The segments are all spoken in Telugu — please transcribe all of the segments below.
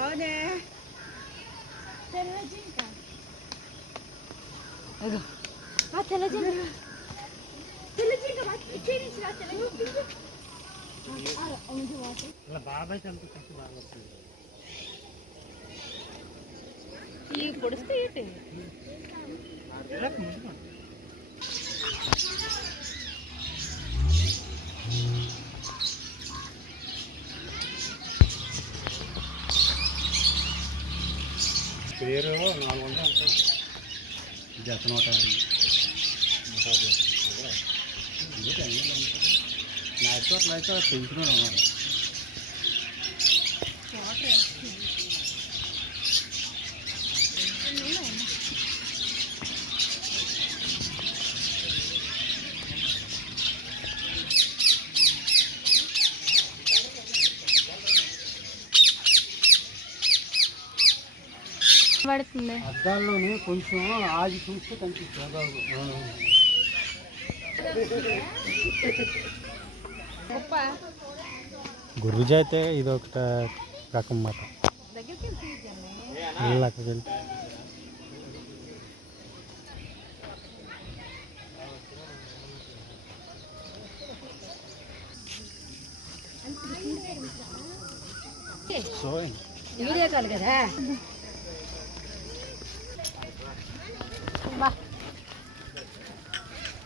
అవునే తెల్ల జింక అగో ఆ తెల్ల జింక బాబాయ్ చంపి బాగా వస్తుంది ఈ పొడిస్తే ఏంటి పేరు 400 అంటే జత 150 నా చోట్ల అయితే పెంచుకుని ఉన్నారు పడుతుంది అద్దాల్లోనే కొంచెం ఆగి చూస్తే కనిపిస్తుంది గురుజీ అయితే ఇది ఒక రకం మాట అక్కడికి వెళ్తే వీడియో కాల్ కదా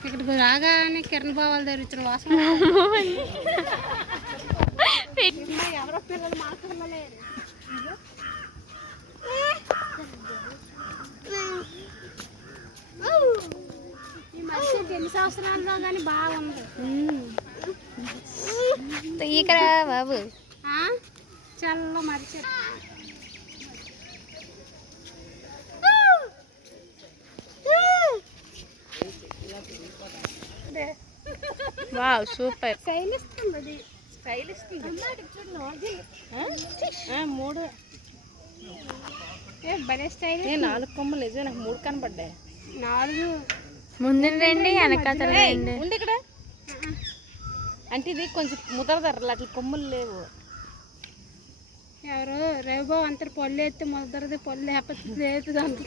ఇక్కడికి రాగానే కిరణ్ బావాల దగ్గర ఇచ్చిన వాసన ఎవరో పిల్లలు మాట్లాడలేరు ఈ మధ్య ఎన్ని సంవత్సరాల్లో కానీ బాగుంది ఇక్కడ బాబు చల్ల మరిచి వావ్ సూపర్ స్టైల్ ఇస్తుంది అది స్టైల్ ఇస్తుంది మూడు భలే స్టైల్ 4 కొమ్మలు నిజమే నాకు 3 కనపడ్డాయి 4 ముందు రండి వెనకాతల రండి ఉండి ఇక్కడ అంటే ఇది కొంచెం ముదరదర్రలు అట్లా కొమ్ములు లేవు ఎవరు రేవో అంతరు పొల్లు ఎత్తి ముదరది పొల్లు లేకపోతే లేదు అంత